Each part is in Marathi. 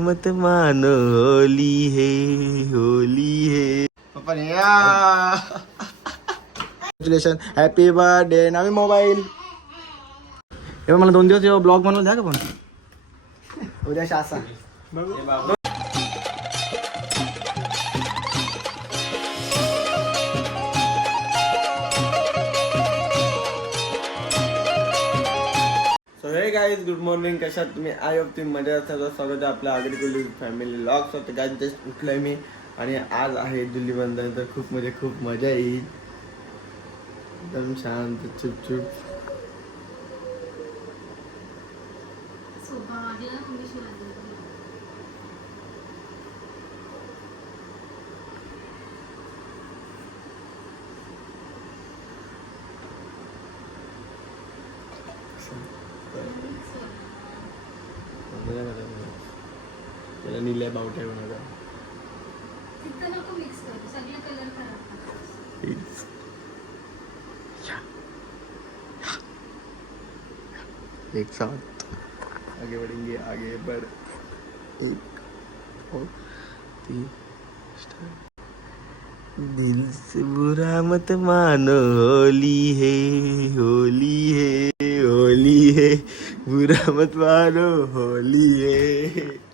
मत मानो होली है होली है। पप्पा ने या। कॉंग्रॅच्युलेशन हॅपी बर्थडे नवीन मोबाईल मला दोन दिवस ब्लॉग बनवून द्या का पण? उद्या शासा गाईज गुड मॉर्निंग कशात तुम्ही? आय होप तुम्ही मजा सर्व स्वागत आहे आपल्या आगरी फॅमिली लॉग स्वतः गाईज जस्ट उठलोय मी आणि आज आहे दिल्ली तर खूप म्हणजे खूप मजा येईल. एकदम शांत चुपचुप. त्याला निल्या बावट्या बनवता एक साथ। आगे बढ़ेंगे आगे बढ़। एक दो तीन. दिल से बुरा मत मानो होली है होली है होली है। बुरा मत मानो होली है।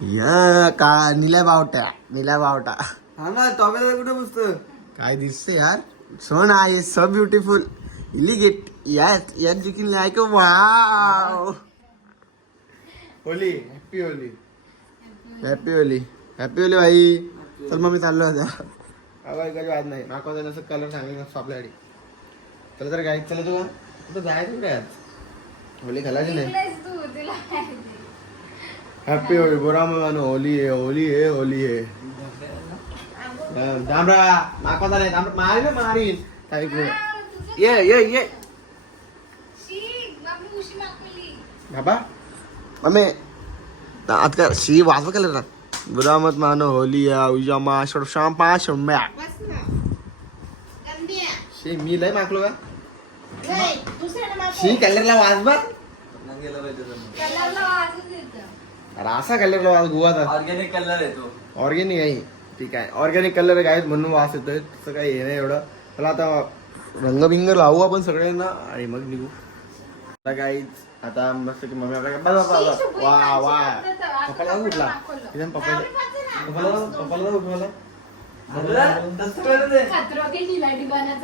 या का निल्या बावट्या निल्या बावटा. हा ना टॉवेल कुठे बसतो काय दिसते यार? So nice so beautiful elegant यार यार जिकीन लायक wow Holi happy Holi. Happy Holi. Happy Holi भाई. चल मग मी चाललो आता. आवाज काही वाद नाही. माका असं कलर सांगेल नसतो आपल्याकडे चला तर काय चला तू कुठं? जायचं काय आज होली घालायची नाही. हॅपी होली बुरा मानो होली है होली है होली है दामरा माका नाही दामरा मारीन ना मारीन काय ये ये ये बाबा मम्मी आज का शी वाजवा केलं ना बुरा मत मानो होली या उजामा शाम पाच शंभ्या शी मी लय माकलो का शी कलरला वाजवा अरे असा कलरला वाज गोवाचा ऑर्गॅनिक कलर येतो ऑर्गॅनिक आहे ठीक आहे. ऑर्गॅनिक कलर आहेत म्हणून वास येतोय. तसं काही हे नाही एवढं. मला आता रंगबिंग लावू आपण सगळ्यांना आणि मग निघू. आता काहीच आता मस्त की मम्मी आपल्या बस. वा वा. पप्पाला जाऊ उठला. पप्पा पप्पाला जाऊ- पप्पाला जाऊ उठवायला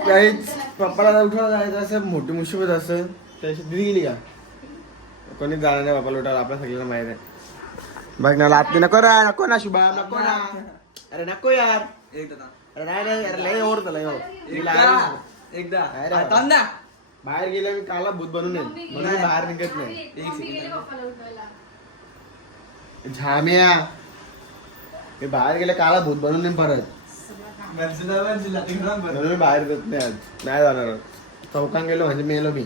काहीच पप्पाला जाऊ उठवायला जायचं असं मोठी मुसीबत असं त्याशी दिदी गेली का? कोणी जाणार नाही पप्पाला उठायला. आपल्या सगळ्यांना माहीत आहे. बघ ना लात नको रा नको ना शुभा नको ना. अरे नको यार. एकदा अरे नाही नाही अरे लय ओरत लय ओर एकदा? थांब ना बाहेर गेल्या मी काला भूत बनून येईल म्हणून मी बाहेर निघत नाही. झाम्या. मी बाहेर गेले काला भूत बनून येईन परत. म्हणून मी बाहेर जात नाही आज. नाही जाणार. चौकान गेलो म्हणजे मेलो मी.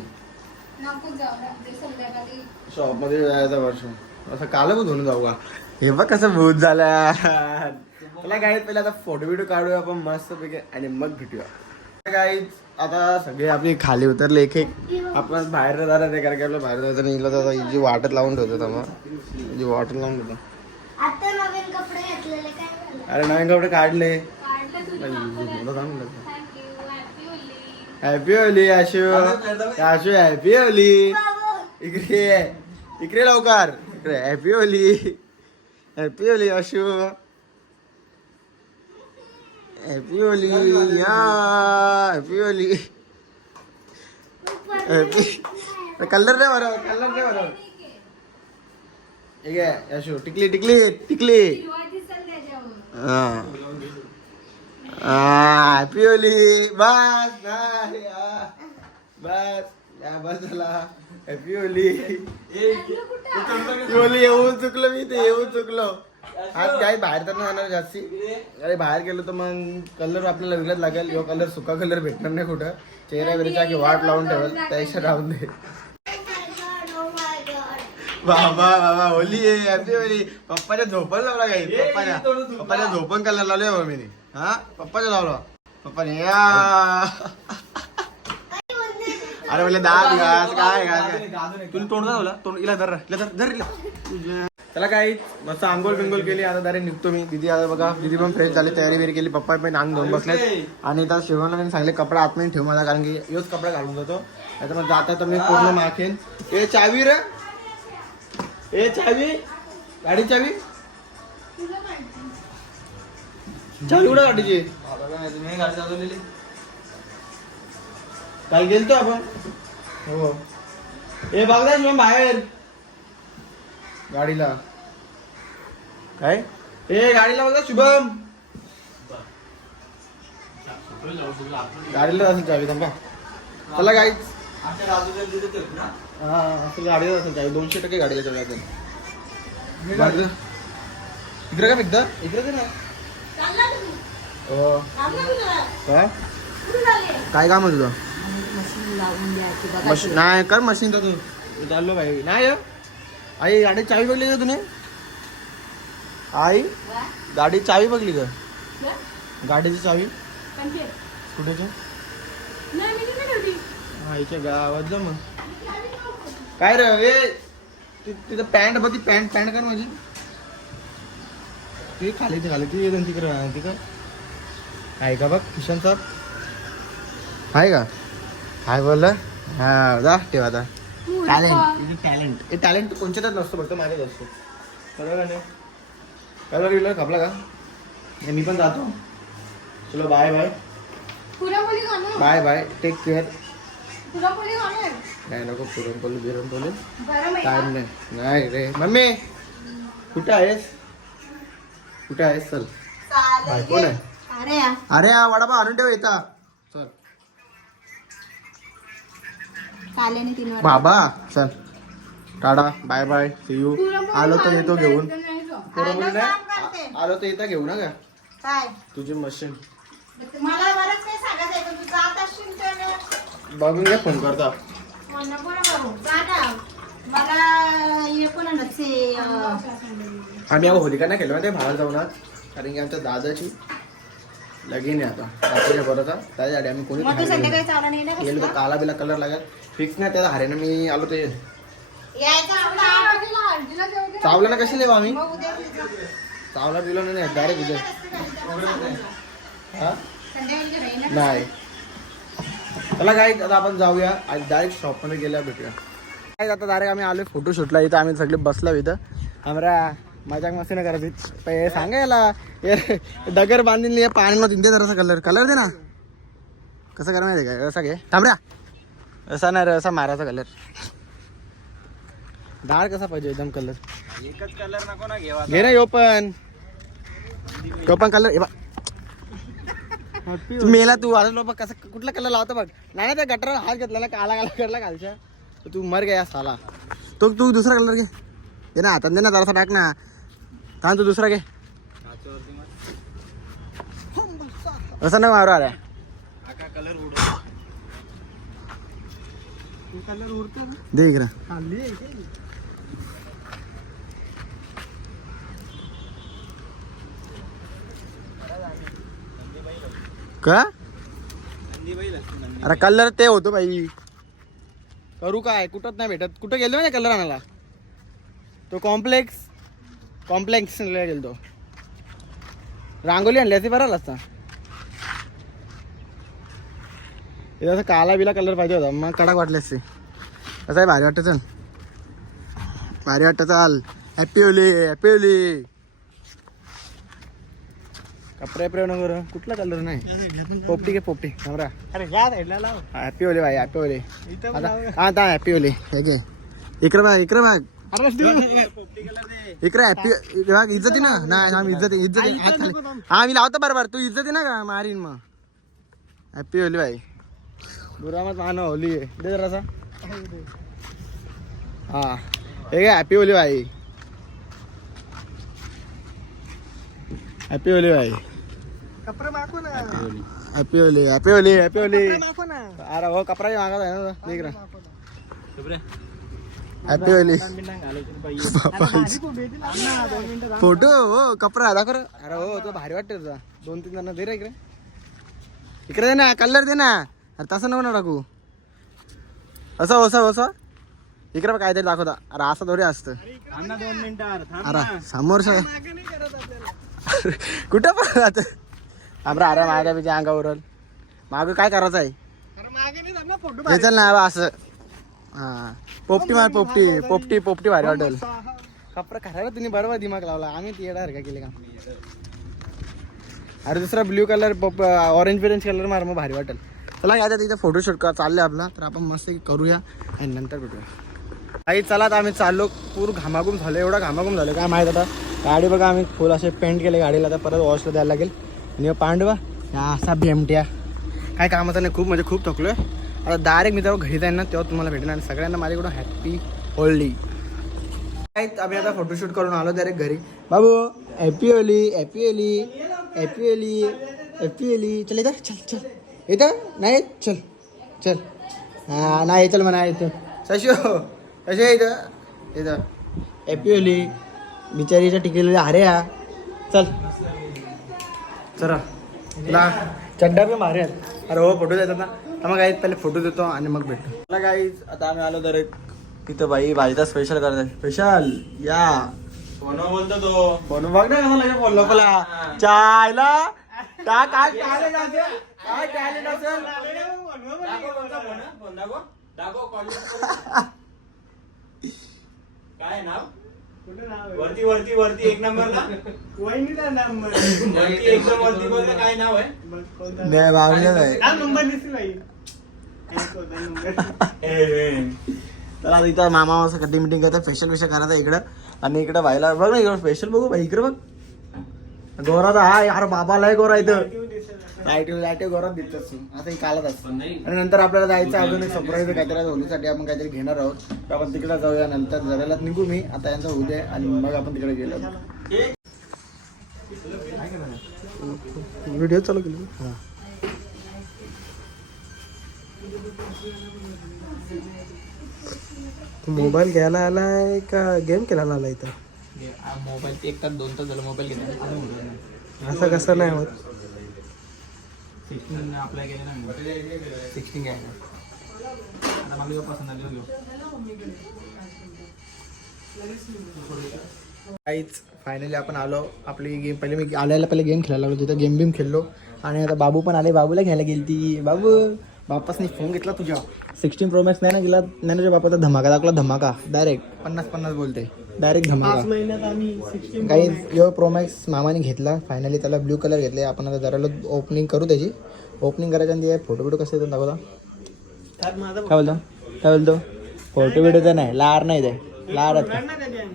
शॉपमध्ये जायचं वर्ष. असं काल भूत म्हणून जाऊ का? हे बघ कसं भूत झालं. मला गाडीत पहिले आता फोटो बिटो काढूया आपण मस्त पैकी आणि मग भेटूया. गाईत आता सगळे आपले खाली उतरले एक एक. आपण बाहेर जाणार ते कारण की आपलं बाहेर जायचं निघलं तर ही जी वाटत लावून ठेवतो मग जी वाटत लावून ठेवतो. आता नवीन कपडे घेतलेले काय झालं? अरे नवीन कपडे काढले. हॅपी होली आशू. आशू हॅपी होली इकडे. इकडे लवकर. इकडे happy Holi happy Holi Ashu happy Holi या हॅपी होली हॅपी कलर नाही बरोबर कलर नाही बरोबर ठीक आहे यशू टिकली टिकली टिकली हा हॅपी होली बस नाही बस या बस झाला हॅपी होली होली येऊन चुकलो मी ते येऊन चुकलो. आज काय बाहेर तर नाही जाणार जास्ती. अरे बाहेर गेलो तर मग कलर आपल्याला वेगळाच लागेल. किंवा कलर सुका कलर भेटणार नाही कुठं. चेहऱ्या बिरेच्या की वाट लावून ठेवल त्यापेक्षा राहून दे. बाबा बाबा होली आहे हॅपी होली पप्पाच्या झोपण लावला काही पप्पाच्या पप्पाच्या झोपण कलर लावले बाबा मी हा? पप्पाच्या लावला पप्पाने या. अरे म्हणलं दहा दिवस काय काय. तुला तोंड बोला तोंड इला धर इला धर धर इला. त्याला काही मस्त आंघोळ बिंगोल केली. आता दारे निघतो मी. दिदी आता बघा दिदी पण फ्रेश झाली तयारी बिरी केली. पप्पा पण अंग धुवून बसले आणि आता शिवाना त्यांनी सांगितले कपडा आतमध्ये ठेव मला कारण की योच कपडा घालून जातो. आता मग जाता तर मी पूर्ण माखेन. ए चावी रे. ए चावी. गाडी चावी. चावी कुठं गाडीची काल गेलतो आपण. हो. ए बघला मग बाहेर. गाडीला. काय? ए गाडीला बघा शुभम. गाडीला असेल चावी थांबा. चला गाईच ना? हा असेल गाडीला असेल चावी. दोनशे टक्के गाडीला चावी असेल इकडे का एकदा इकडे का ना. हो? काय काम आहे तुझं? मशीन नाही कर मशीन तर तू. चाललो भाई नाही हं? आई गाडी चावी बघली का तुम्ही आई गाडी चावी बघली का? गाडीची चावी? कुठेची? आईच्या गावात जा मग. काय रे ए ति- तिथं पॅन्ट बघ ती पॅन्ट पॅन्ट कर माझी. ती खाली ती खाली ती येतं तिकडे तिकडं. आहे का बघ किशन साहेब आहे का? काय बोललं हा जा ठेवा आता. टॅलेंट टॅलेंट हे टॅलेंट कोणच्यातच नसतो फक्त माझ्यात असतो नाही? कलर विलर खपला का? हे मी पण जातो. चलो बाय बाय पुरणपोळी खाणार. बाय बाय टेक केअर पुरणपोळी खाणार. नाही नको पुरणपोली बिरणपोली बरं टाइम नाही. नाही रे. मम्मी कुठे आहेस? कुठे आहेस? चल. बाय, कोण आहे अरे. अरे हा वडापाव आणून ठेव येता काल्याने तीन वाजता. बाबा चल. Tata bye bye see you आलो तर येतो घेऊन. पुरणपोळी आलं नाही काम करते. आ- आलो तर येता घेऊ ना का? काय? तुझी मशीन मला बरंच काही सांगायचं आहे पण तू जात असशील तर बघून घ्या फोन करता. भाऊ. मला आम्ही अगं होलिका नाही खेळलो ते भावाला जाऊन आज. कारण की आमच्या दादाची लगीन आहे आता. रात्रीच्या बरोबर. त्याच्यासाठी आम्ही कोणी मग तू बाहेर संध्याकाळी गेलो. चावला नाही ना गेलो तर? काला बिला कलर लागेल. फिक्स नाही त्याचा हरेनं मी आलो ते. यायचं आपलं आठ वाजेला हळदीला जाऊ दे. चावलं ना कशी लेवा आम्ही? मग उद्या तुझं. चावला बिलो नाही डायरेक्ट उद्या. हा? संध्याकाळी राहील ना. नाही. चला काय आता आपण जाऊया. आज डायरेक्ट शॉपमध्ये गेल्या भेटूया. काय आता डायरेक्ट आम्ही आलो फोटोशूटला इथं आम्ही सगळे बसलो इथं. आमरा मजाक मस्ती नाही करायची पे सांगा याला. हे दगर बांधून पाणी नव्हतं दे जरासा कलर कलर दे ना. कसं करा माहिती का? असा घे. थांबऱ्या असा नाही रे असा मारायचा कलर डाळ कसा पाहिजे एकदम कलर एकच कलर नको ना घेवा घे ना यो पण. तो पण कलर हे बघ मेला तू. आता लोक कसं कुठला कलर लावतो बघ. नाही ना त्या गटर हात घेतला ना काला काला करला घालच्या तू मर गया साला. तो तू दुसरा कलर घे. ना हातात दे ना जरासा टाक ना. काय तू दुसरा घे असं नाही मारू अरे कलर दे इकडं का अरे कलर ते होतो बाई करू काय? कुठंच नाही भेटत. कुठं गेलो ना कलर आणायला? तो कॉम्प्लेक्स कॉम्प्लेक्स गेलो रांगोली आणली असती बरं असता इथं असं काला बिला कलर पाहिजे होता मग कडक वाटले असते. कसं आहे भारी वाटतं चल. भारी वाटतं चाल. हॅपी होली हॅपी होली कपडे प्रेम नको रे. कुठला कलर नाही. पोपटी घे पोपटी. कमरा अरे हॅपी होली भाई हॅपी होली आता हा आता हॅपी होली हे घे. इकडे बघ इकडे बघ. दे इकडे हॅपी बघ इज्जती ना. नाही आम्ही इज्जत इज्जत हात खाली. हा मी लावतो बरोबर. तू इज्जती ना का मारीन मग? हॅपी होली भाई बुरा मत मानो होली. दे जरासा हा. हे घे हॅपी होली भाई हॅपी होली भाई कपडे मागू ना. Happy Holi. Happy Holi happy Holi अरे हो कपडा मागत आहे ना हॅपी फोटो हो कपडा दाखव. अरे हो तो भारी वाटते तुझा. दोन तीन जण दे रे इकडे. इकडे दे ना कलर दे ना. अरे तसं नको ना टाकू. असं असं असं. इकडे बघ काहीतरी दाखवता. अरे असं थोडी असतं. अरे आपल्याला. कुठं पण जात अरे अरे माझ्या बिच्या अंगावर मागं काय करायचं आहे अरे मागे नाही थांब ना फोटो चल ना बा असं. हा. पोपटी मार पोपटी पोपटी पोपटी भारी वाटेल. कपडा करायला तुम्ही बरोबर दिमाग लावला. आम्ही ती येणार का केले का? अरे दुसरा ब्ल्यू कलर ऑरेंज बिरेंज कलर मार मग भारी वाटेल. चला या तिथे फोटोशूट का चाललंय आपला. तर आपण मस्त करूया आणि नंतर भेटूया. काही चला आता आम्ही चाललो. पूर घामाघूम झालं एवढा घामाघूम झालं काय माहीत आता. गाडी बघा आम्ही फुल असे पेंट केले गाडीला आता परत वॉशला द्यायला लागेल. आणि पांडवा या असा भेमट्या काय कामाचं नाही खूप म्हणजे खूप थकलोय. आता डायरेक्ट मी जेव्हा घरी जाईन ना तेव्हा तुम्हाला भेटेन. आणि सगळ्यांना माझ्याकडून हॅपी होळी. आम्ही आता फोटोशूट करून आलो डायरेक्ट घरी. बाबू happy Holi happy Holi happy Holi happy Holi चल येतं चल चल. येतं नाही चल चल. हां नाही चल म्हणा येतं शशो कसे आहे इथं. हॅपी होली बिचारीच्या टिकलेली अरे हा. चल. चला. तुला चड्डा पण भारी आहेत अरे हो फोटो देतात ना. तर मग काही पहिले फोटो देतो आणि मग भेटतो मला काही आता आम्ही आलो तर तिथं बाई भाजीचा स्पेशल करतात स्पेशल या. कोण बोलतो तो. म्हणून बघ ना कसं लगे बोललो मला चायला? का काय काय नसेल काय काय नसेल काय नाव? वरती वरती वरती एक नंबर ना? वरती एकदम वरती बघ ना काय नाव आहे? नाही बावलीच आहे तर आता इथं मामा असं कटिंग मिटिंग करतात फेशियल फेशियल करायचं इकडं. आणि इकडं व्हायला बघ ना इकडं स्पेशल बघू भाई इकडं बघ. गोरा तर हा यार बाबा लय गोरा इथं. लाइट लाइट गोरा दिसतच आता ही कालच असतं आणि नंतर आपल्याला जायचं अजून एक सरप्राईज काहीतरी होलीसाठी आपण काहीतरी घेणार आहोत तर आपण तिकडे जाऊया नंतर जगायलाच निघू मी. आता यांचा दे आणि मग आपण तिकडे गेलो. व्हिडिओ चालू केली. हां. मोबाईल घ्यायला आलाय का गेम खेळायला आलाय इथं? मोबाईल एक तास दोन तास झालं मोबाईल घेतला. असं कसं नाही होत? सिक्स्टीन अप्लाय केले ना सिक्स्टीन घ्यायला. आता मला पसंत आली घेऊ. काहीच फायनली आपण आलो. आपली गेम पहिले मी आल्याला पहिले गेम खेळायला लागलो. तिथं गेम बिम खेळलो. आणि आता बाबू पण आले. बाबूला घ्यायला गेली ती बाबू! बापासनी फोन घेतला तुझ्या. सिक्स्टीन प्रो मॅक्स नाही ना गेला? नाही ना तुझ्या बापाचा धमाका दाखला धमाका. डायरेक्ट पन्नास पन्नास बोलते. डायरेक्ट धमाका. काही यो प्रो मॅक्स मामाने घेतला. फायनली त्याला ब्ल्यू कलर घेतले. आपण आता जरा ओपनिंग करू त्याची. ओपनिंग करायच्या आणि फोटो बिटो कसे येतो दाखवता? काय बोलतो? काय बोलतो? फोटो बिटो तर नाही. लार नाही ते. लार आहेत. का?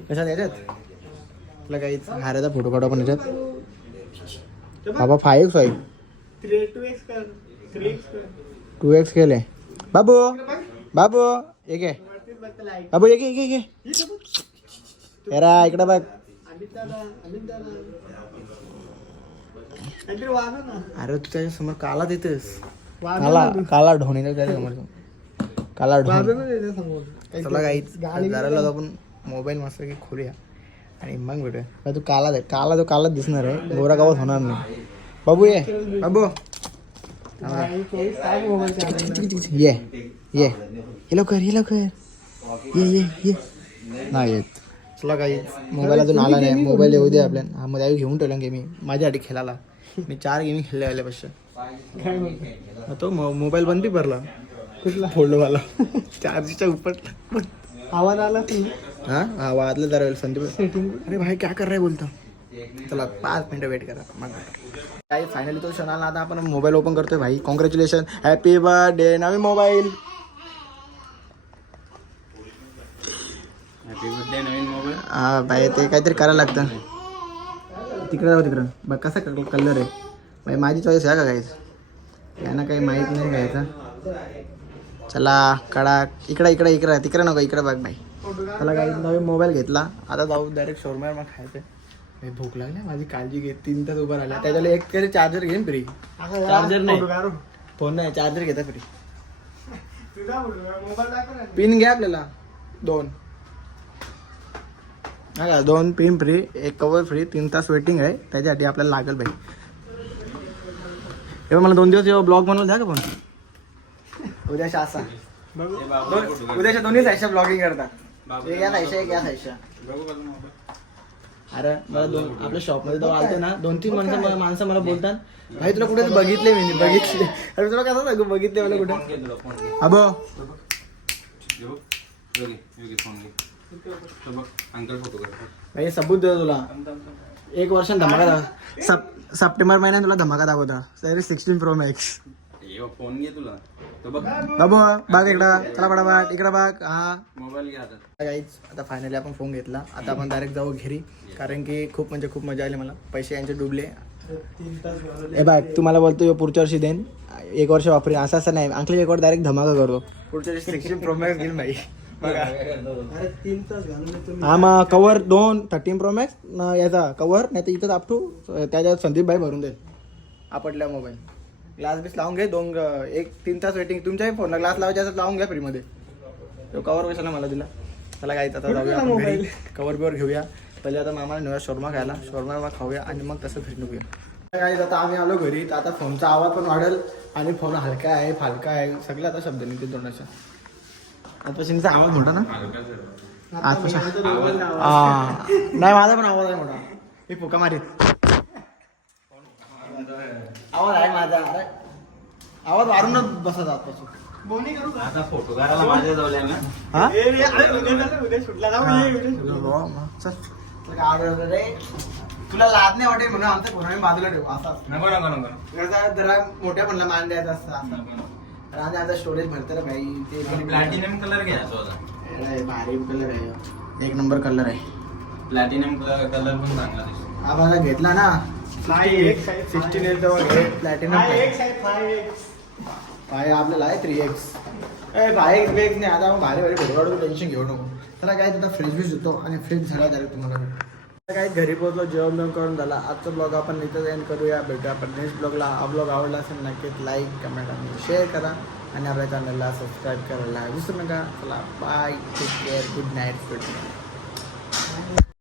कशात? याच्यात? तुला काहीच हाराचा फोटो काढू आपण याच्यात. बाबा five X five two X केले. बाबू बाबू एक आहे बाबू एक एक एक एरा इकडे बघ. अरे तू त्याच्यासमोर काला देतेस काला काला ढोणी त्याच्यासमोर. काला ढोणी. चला काहीच जरा आपण मोबाईल मस्त की खोलूया. आणि मग भेटूया. तू काला दे काला तो काला दिसणार आहे. गोरा गावात होणार नाही. बाबू ये. बाबू. ये ये ये लवकर ये लवकर ये ये ये नाही येत चला काही मोबाईल अजून आला नाही मोबाईल येऊ दे आपल्या हा मध्ये आधी घेऊन ठेवला गेमी माझ्यासाठी खेळायला मी चार गेमी खेळले आल्यापेक्षा तो मोबाईल बंद बी भरला कुठला फोडलो मला चार्जच्या उपर आवाज आला हाँ हाँ वादले जरा संदीप. अरे भाई क्या कर रहे बोलतो? चला पाच मिनिटं वेट करा मग. काही फायनली तो क्षण आला आता आपण मोबाईल ओपन करतोय भाई. कॉंग्रॅच्युलेशन हॅपी बर्थडे नवीन मोबाईल हॅपी बर्थडे नवीन मोबाईल हा भाई ते काहीतरी करायला लागतं. तिकडे जाऊ तिकडं. बघ कसा कलर आहे. भाई माझी चॉईस आहे का काहीच यांना काही माहीत नाही घ्यायचा. चला कडा इकडं इकडं इकडं. तिकडं नको इकडं बघ भाई. त्याला काही नवीन मोबाईल घेतला. आता जाऊ डायरेक्ट शोरूमवर मग खायचं. भूक लागली माझी काळजी घे तीन तास उभं राहिला. त्याच्याला एक तरी चार्जर घेईन फ्री चार्जर नाही. फोन नाही चार्जर घेता फ्री पिन घ्या आपल्याला. दोन. हा का दोन पिन फ्री एक कवर फ्री तीन तास वेटिंग आहे. त्याच्यासाठी आपल्याला लागेल भाई हे मला दोन दिवस ब्लॉग बनवून द्या का पण उद्या शासा बघू. दोन- उद्याच्या दोन्ही साईडच्या ब्लॉगिंग करतात. एक या साईडच्या एक या साईडच्या. अरे मला दोन आपल्या शॉपमध्ये जेव्हा आलते ना. दोन तीन माणसं मला माणसं मला बोलतात. भाई तुला कुठे बघितले मी बघितले अरे तुला कसं सांगू? बघितले मला कुठे? अबो. अंकल फोटोग्राफर भाई सबूत देतो तुला. एक वर्ष धमाका दाखव सप सप्टेंबर महिन्यात तुला धमाका दाखवता. सिक्स्टीन प्रो मॅक्स फोन घे तुला. तो बघ. बाबू बघ इकडं. चला बडा बघ इकडं बघ हा. मोबाईल घे आता. फायनली आपण फोन घेतला. आता आपण डायरेक्ट जाऊ घरी. कारण की खूप म्हणजे खूप मजा आली मला. पैसे यांचे डुबले. ए बाय तुम्हाला बोलतो ह्यो पुढच्या वर्षी देईन एक वर्ष वापरेन असं असं नाही. अंकल एक वर डायरेक्ट धमाका करतो. पुढच्या वर्षी सिक्स्टीन प्रो मॅक्स घेईल भाई. हा मग कवर दोन थर्टीन प्रो मॅक्स याचा कवर नाही तर इथंच अप टू त्याच्यात संदीप भाई भरून देईल. आपटल्या मोबाईल ग्लास बीस लावून घे दोन एक तीन तास वेटिंग तुमच्याही फोनला ग्लास लावायचे असं लावून घ्या फ्रीमध्ये तो कवर कशाला मला दिला. चला काय आता जाऊया आपण घरी. कवर बिवर घेऊया. पहिले आता मामाला नेऊया शोरमा खायला. शोरमा खाऊया आणि मग तसं फिरून घेऊया काय आता आम्ही आलो घरी. तर आता फोनचा आवाज पण वाढेल आणि फोन हलका आहे फालका आहे. सगळे आता शब्द निघतील तोंडाच्या. आजपासूनचा आवाज मोठा ना? आजपासून हा नाही माझा पण आवाज आहे मोठा. मी फुका मारीत. आवाज आहे माझा अरे. आवाज वाढूनच बसत आजपासून आता माझ्या ना. हा? हो, चल. तुला काय आवडलं रे? तुला लाज नाही वाटेल म्हणून आमच्या घराने बाजूला ठेवू? असं असतं. नको नको नको. जरा जरा मोठ्या म्हणला मान द्यायचा असतं असं. आता स्टोरेज भरतं रे भाई. ते प्लॅटिनम कलर घ्यायचा होता. अरे, भारी कलर आहे. एक नंबर कलर आहे. प्लॅटिनम कलर कलर पण चांगला दिसतो. हा माझा घेतला ना. सिक्स्टीन एट प्लॅटिनम फाय आपल्याला आहे three X A five X B X नाही आता भारी भारी काढू टेन्शन घेऊ नको. चला काय तिथं फ्रीज बीज होतो आणि फ्रीज झाला तरी तुम्हाला. काय घरी पोहोचलो जेवण बिवण करून झाला. आजचा ब्लॉग आपण इथं एंड करूया. भेटूया आपण नेक्स्ट ब्लॉगला हा ब्लॉग आवडला असेल नक्कीच लाईक कमेंट आणि शेअर करा. आणि आपल्या चॅनलला सबस्क्राईब करायला विसरू नका. चला bye take care good night good night